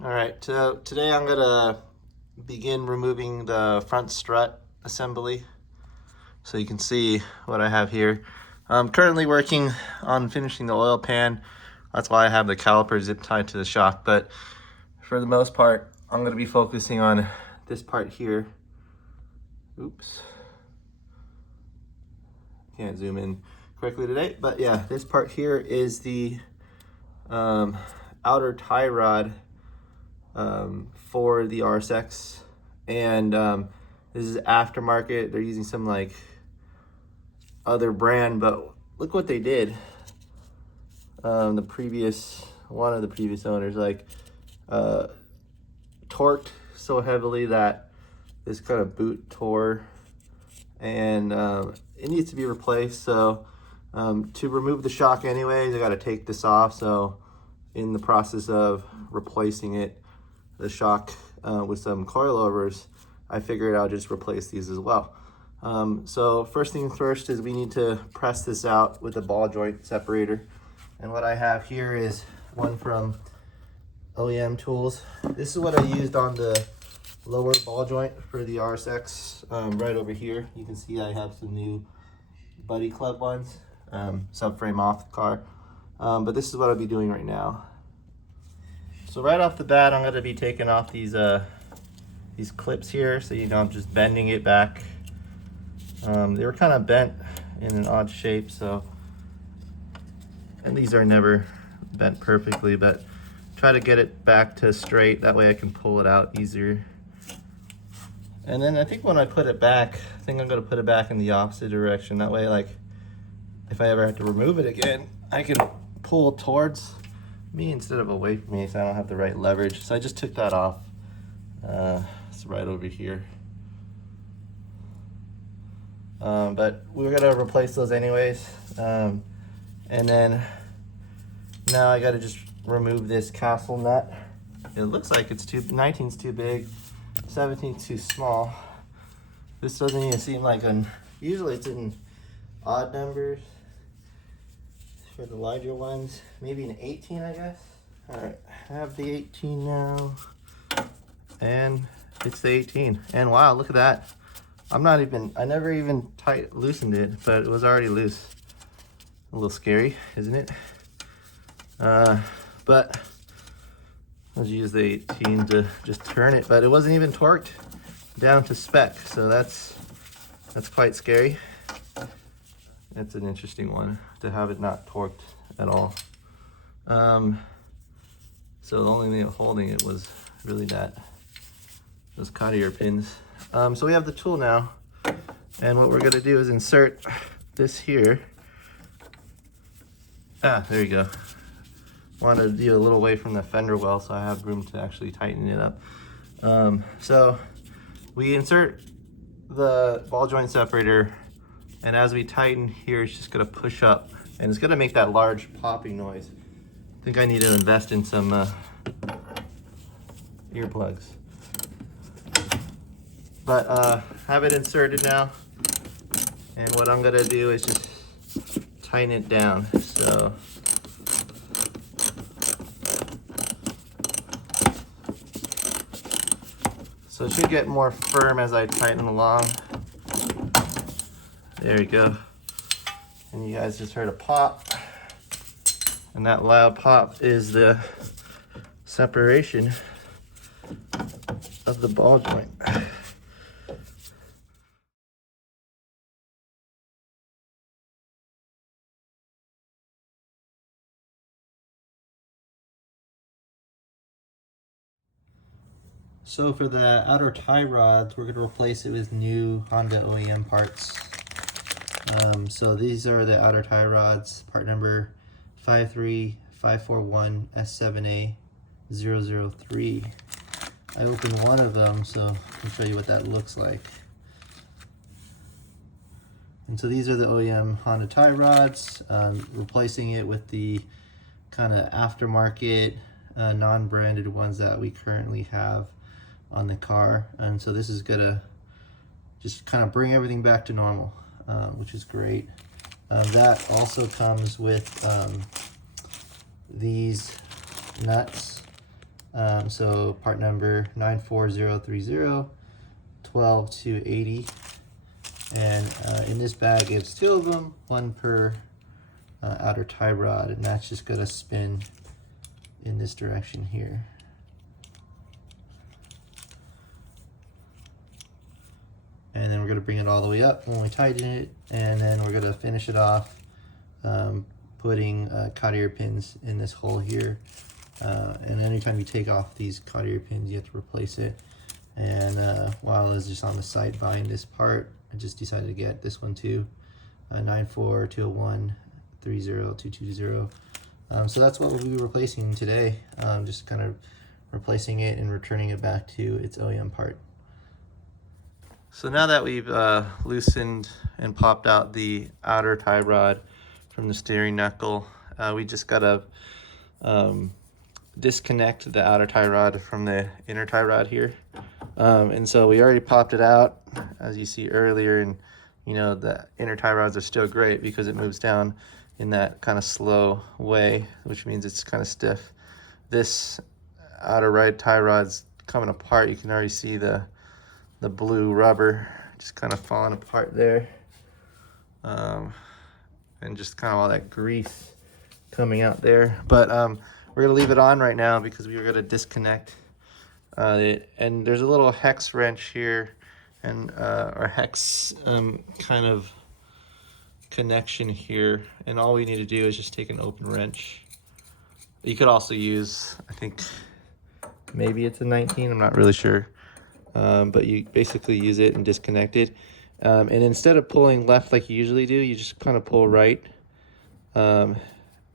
All right, so today I'm gonna begin removing the front strut assembly. So you can see what I have here. I'm currently working on finishing the oil pan. That's why I have the caliper zip tied to the shock. But for the most part, I'm gonna be focusing on this part here. Oops. Can't zoom in quickly today, but yeah, this part here is the outer tie rod for the RSX, and this is aftermarket. They're using some like other brand, but look what they did. One of the previous owners torqued so heavily that this kind of boot tore, and it needs to be replaced. So to remove the shock anyways, I got to take this off. So in the process of replacing it, the shock with some coilovers, I figured I'll just replace these as well. So first thing first is we need to press this out with a ball joint separator. And what I have here is one from OEM Tools. This is what I used on the lower ball joint for the RSX. Right over here, you can see I have some new Buddy Club ones, subframe off the car. But this is what I'll be doing right now. So right off the bat, I'm gonna be taking off these clips here. So I'm just bending it back. They were kind of bent in an odd shape, and these are never bent perfectly, but try to get it back to straight. That way I can pull it out easier. And then I think when I put it back, I think I'm gonna put it back in the opposite direction. That way, like, if I ever have to remove it again, I can pull towards me instead of away from me, so I don't have the right leverage. So I just took that off. It's right over here. But we're gonna replace those anyways. And then now I gotta just remove this castle nut. It looks like it's 19's too big, 17's too small. This doesn't even seem like usually it's in odd numbers for the larger ones. Maybe an 18, I guess. All right, I have the 18 now, and it's the 18. And wow, look at that. I never even loosened it, but it was already loose. A little scary, isn't it? But let's use the 18 to just turn it, but it wasn't even torqued down to spec, so that's quite scary. It's an interesting one to have it not torqued at all. So the only thing holding it was really those cotter pins. So we have the tool now, and what we're gonna do is insert this here. There you go. Want to be a little away from the fender well, so I have room to actually tighten it up. So we insert the ball joint separator, and as we tighten here, it's just gonna push up, and it's gonna make that large popping noise. I think I need to invest in some earplugs. But have it inserted now, and what I'm gonna do is just tighten it down. So it should get more firm as I tighten along. There we go. And you guys just heard a pop. And that loud pop is the separation of the ball joint. So for the outer tie rods, we're going to replace it with new Honda OEM parts. So these are the outer tie rods, part number 53541S7A003. I opened one of them, so I'll show you what that looks like. And so these are the OEM Honda tie rods, replacing it with the kind of aftermarket, non-branded ones that we currently have on the car. And so this is gonna just kind of bring everything back to normal, which is great. That also comes with these nuts So part number 94030 12280. And in this bag, it's 2 of them, 1 per outer tie rod, and that's just gonna spin in this direction here. And then we're gonna bring it all the way up when we tighten it, and then we're gonna finish it off putting Cartier pins in this hole here. And anytime you take off these Cartier pins, you have to replace it. And while I was just on the site buying this part, I just decided to get this one too, 94201 30220. So that's what we'll be replacing today. Just kind of replacing it and returning it back to its OEM part. So now that we've loosened and popped out the outer tie rod from the steering knuckle, we just gotta disconnect the outer tie rod from the inner tie rod here. And so we already popped it out, as you see earlier, and you know the inner tie rods are still great because it moves down in that kind of slow way, which means it's kind of stiff. This outer right tie rod's coming apart. You can already see the blue rubber just kind of falling apart there, and just kind of all that grease coming out there. But we're gonna leave it on right now because we are gonna disconnect it. And there's a little hex wrench here, and our hex kind of connection here, and all we need to do is just take an open wrench. You could also use, I think maybe it's a 19, I'm not really sure, but you basically use it and disconnect it, and instead of pulling left like you usually do, you just kind of pull right, and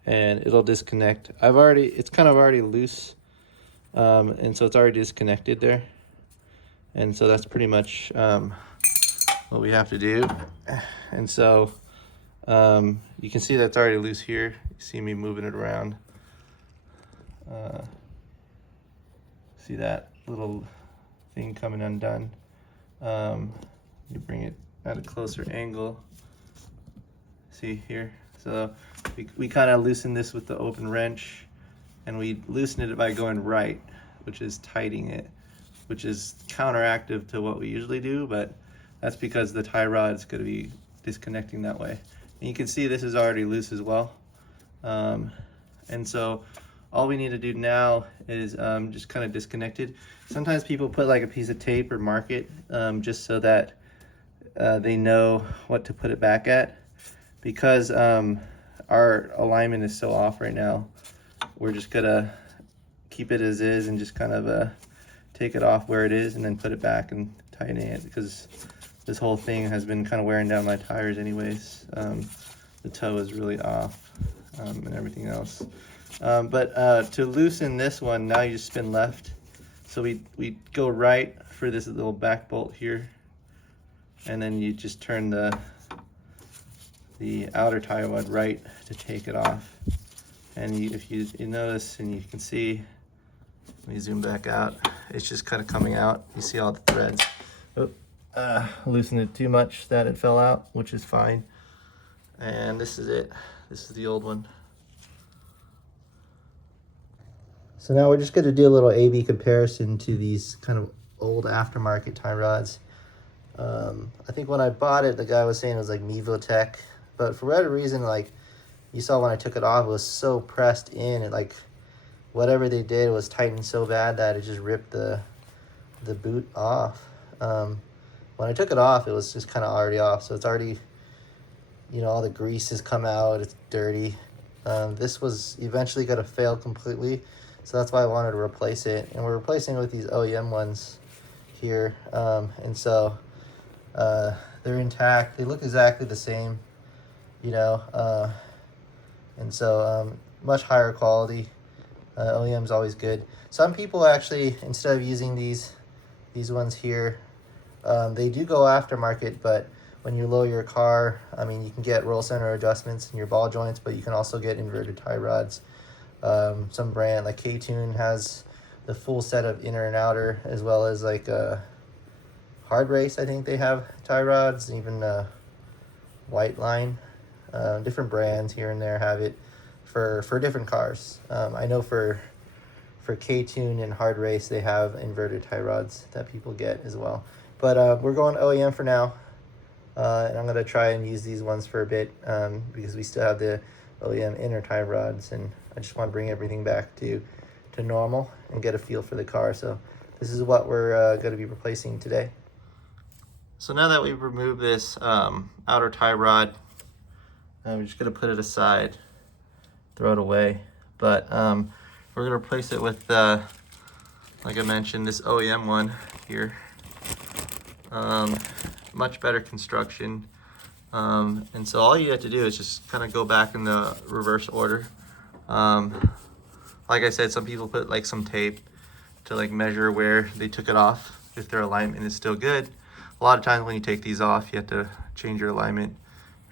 it'll disconnect. It's kind of already loose, and so it's already disconnected there, and so that's pretty much what we have to do. And so you can see that's already loose here. You see me moving it around. See that little thing coming undone. You bring it at a closer angle. See here? So we kind of loosen this with the open wrench, and we loosen it by going right, which is tightening it, which is counteractive to what we usually do, but that's because the tie rod is going to be disconnecting that way. And you can see this is already loose as well. And so all we need to do now is just kind of disconnect it. Sometimes people put like a piece of tape or mark it just so that they know what to put it back at. Because our alignment is so off right now, we're just gonna keep it as is and just kind of take it off where it is and then put it back and tighten it, because this whole thing has been kind of wearing down my tires anyways. The toe is really off and everything else. But to loosen this one, now you just spin left. So we go right for this little back bolt here, and then you just turn the outer tie rod right to take it off. And if you notice, and you can see, let me zoom back out, it's just kind of coming out. You see all the threads. Loosened it too much that it fell out, which is fine. And this is it. This is the old one. So now we're just going to do a little A/B comparison to these kind of old aftermarket tie rods. I think when I bought it, the guy was saying it was like Mevotech, but for whatever reason, like you saw when I took it off, it was so pressed in. It like whatever they did was tightened so bad that it just ripped the boot off. When I took it off, it was just kind of already off, so it's already, you know, all the grease has come out, it's dirty. This was eventually going to fail completely, so that's why I wanted to replace it. And we're replacing it with these OEM ones here, and so they're intact. They look exactly the same, you know, and so much higher quality. OEM's always good. Some people actually, instead of using these ones here, they do go aftermarket, but when you lower your car, I mean, you can get roll center adjustments in your ball joints, but you can also get inverted tie rods. Some brand like K-Tune has the full set of inner and outer, as well as like Hard Race, I think they have tie rods, even White Line. Different brands here and there have it for different cars. I know for for K-Tune and hard race, they have inverted tie rods that people get as well. But we're going OEM for now. And I'm going to try and use these ones for a bit because we still have the OEM inner tie rods, and I just want to bring everything back to normal and get a feel for the car. So this is what we're going to be replacing today. So now that we've removed this outer tie rod, we're just going to put it aside, throw it away. But we're going to replace it with, like I mentioned, this OEM one here. Much better construction. And so all you have to do is just kind of go back in the reverse order. Like I said, some people put like some tape to like measure where they took it off, if their alignment is still good. A lot of times when you take these off, you have to change your alignment,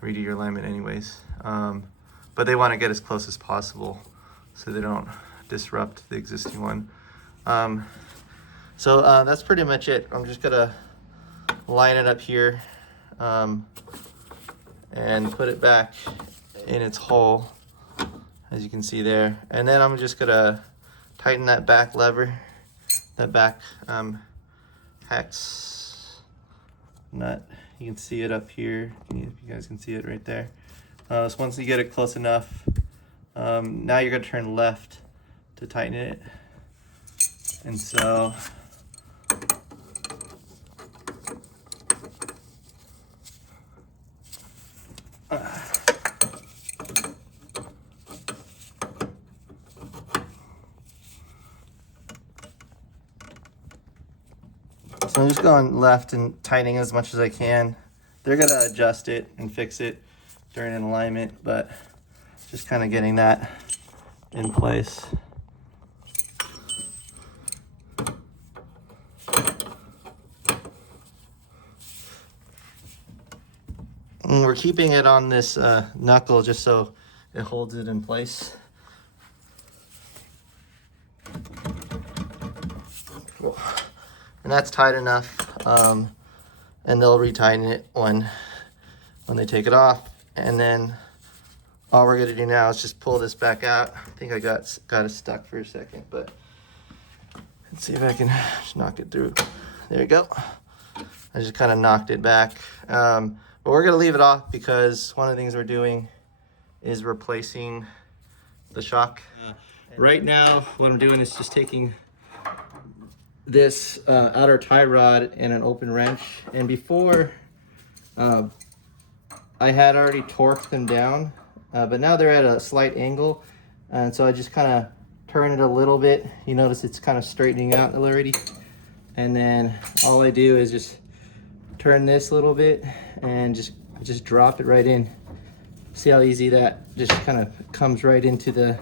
redo your alignment anyways. But they want to get as close as possible so they don't disrupt the existing one. So that's pretty much it. I'm just gonna line it up here and put it back in its hole, as you can see there. And then I'm just gonna tighten that back lever, that back hex nut. You can see it up here, if you guys can see it right there. So once you get it close enough, now you're gonna turn left to tighten it. And so I'm just going left and tightening as much as I can. They're gonna adjust it and fix it during an alignment, but just kind of getting that in place. And we're keeping it on this knuckle just so it holds it in place. Cool. And that's tight enough, and they'll retighten it when they take it off. And then all we're gonna do now is just pull this back out. I think I got it stuck for a second, but let's see if I can just knock it through. There you go. I just kind of knocked it back. But we're gonna leave it off because one of the things we're doing is replacing the shock. Right now, what I'm doing is just taking this outer tie rod and an open wrench. And before, I had already torqued them down, but now they're at a slight angle. And so I just kind of turn it a little bit. You notice it's kind of straightening out already. And then all I do is just turn this a little bit and just drop it right in. See how easy that just kind of comes right into the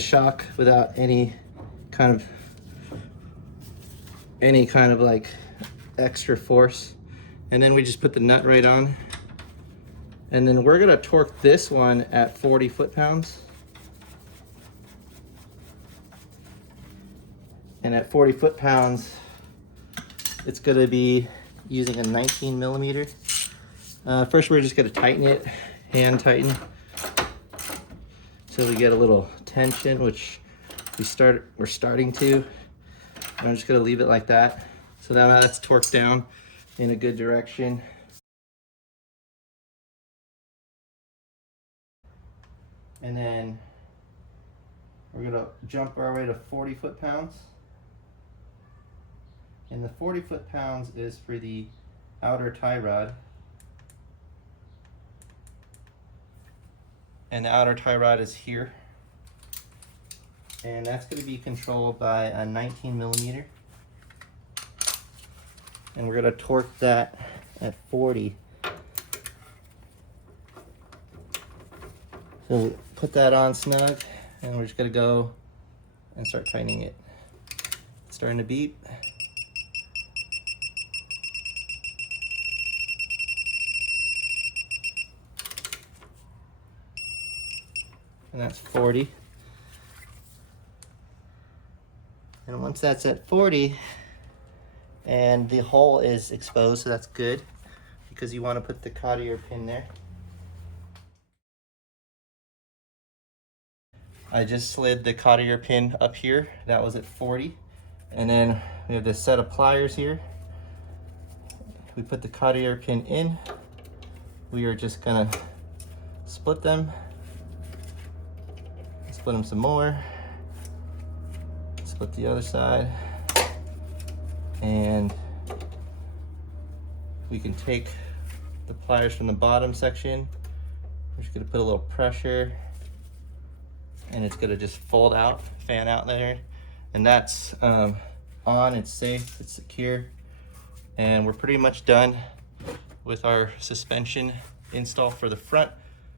shock without any kind of like extra force. And then we just put the nut right on. And then we're gonna torque this one at 40 foot-pounds. And at 40 foot-pounds, it's gonna be using a 19 millimeter. First, we're just gonna tighten it, hand tighten, so we get a little tension, which we're starting to. And I'm just gonna leave it like that. So now that's torqued down in a good direction. And then we're gonna jump our way to 40 foot-pounds. And the 40 foot-pounds is for the outer tie rod. And the outer tie rod is here. And that's going to be controlled by a 19 millimeter. And we're going to torque that at 40. So put that on snug, and we're just going to go and start tightening it. It's starting to beep. And that's 40. And once that's at 40 and the hole is exposed, so that's good because you want to put the Acura pin there. I just slid the cotter pin up here. That was at 40. And then we have this set of pliers here. We put the cotter pin in. We are just gonna split them. Split them some more. Split the other side. And we can take the pliers from the bottom section. We're just gonna put a little pressure, and it's gonna just fold out, fan out there. And that's on, it's safe, it's secure. And we're pretty much done with our suspension install for the front.